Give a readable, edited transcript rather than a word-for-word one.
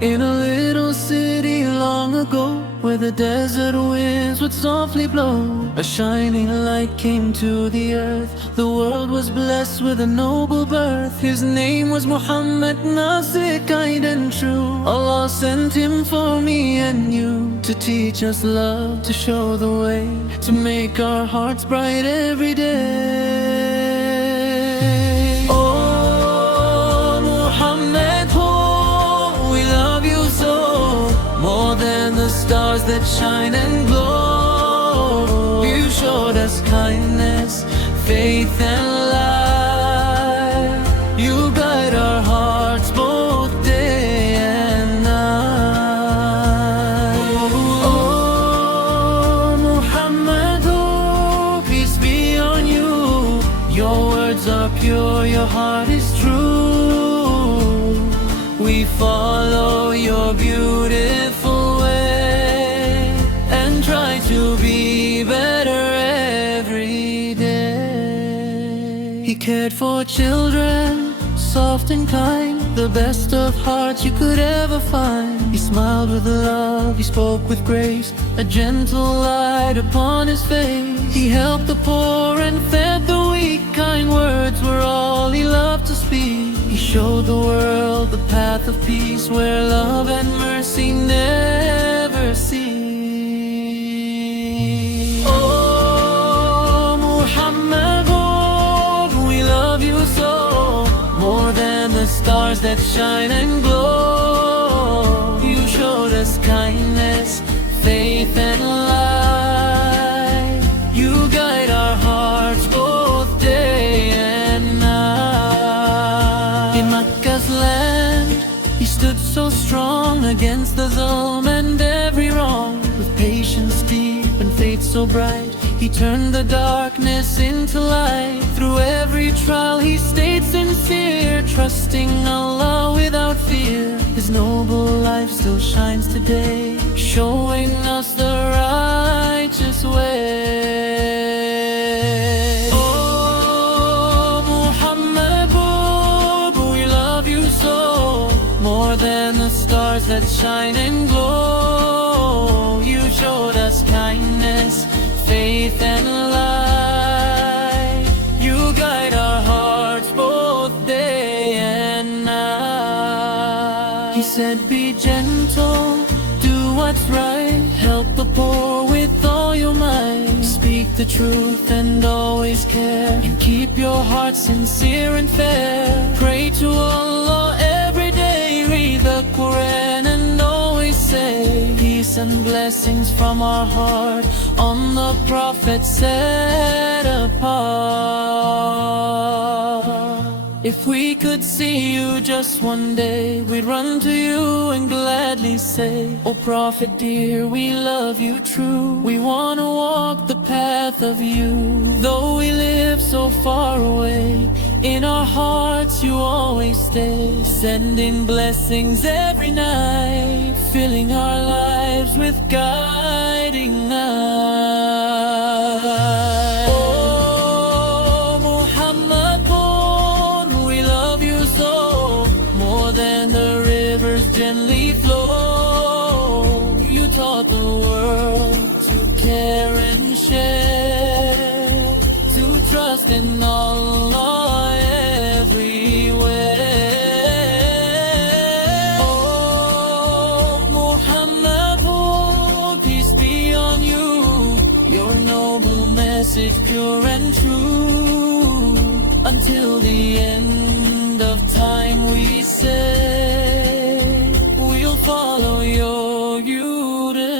In a little city long ago, where the desert winds would softly blow, a shining light came to the earth. The world was blessed with a noble birth. His name was Muhammad, Nasir, kind and true. Allah sent him for me and you, to teach us love, to show the way, to make our hearts bright every day. Oh Muhammad, we love you so, more than the stars that shine and glow. You showed us kindness, faith and light. You guide our hearts both day and night. Oh Muhammad, peace be on you. Your words are pure, your heart is true. We follow your beautiful way and try to be better every day. He cared for children, soft and kind, the best of hearts you could ever find. He smiled with love, he spoke with grace, a gentle light upon his face. He helped the poor and fed the weak, kind words were all he loved to speak. He showed the world the path of peace, where love and mercy never cease. Oh Muhammad, we love you so, more than the stars that shine and glow. You showed us kindness, faith and light. You guide our hearts both day and night. In Makkah's land, he stood so strong against the zulm and every wrong. With patience deep and faith so bright, he turned the darkness into light. Through every trial he stayed sincere, trusting Allah without fear. His noble life still shines today, showing us the righteous way. Oh Muhammad, we love you so, more than the stars that shine and glow. You showed us kindness, faith and light. You guide our hearts both day and night. He said, be gentle, do what's right, help the poor with all your might. Speak the truth and always care, and keep your heart sincere and fair. Pray to Allah every day, read the Quran and always say, peace and blessings from our heart on the Prophet set apart. If we could see you just one day, we'd run to you and gladly say, oh Prophet dear, we love you true. We want to walk the path of you. Though we live so far away, in our hearts you always stay, sending blessings every night, filling our lives with guiding light. Oh Muhammad, we love you so, more than the rivers gently flow. You taught the world to care and share, to trust in Allah everywhere. Oh Muhammad, peace be on you. Your noble message pure and true. Until the end of time we say, we'll follow your beautiful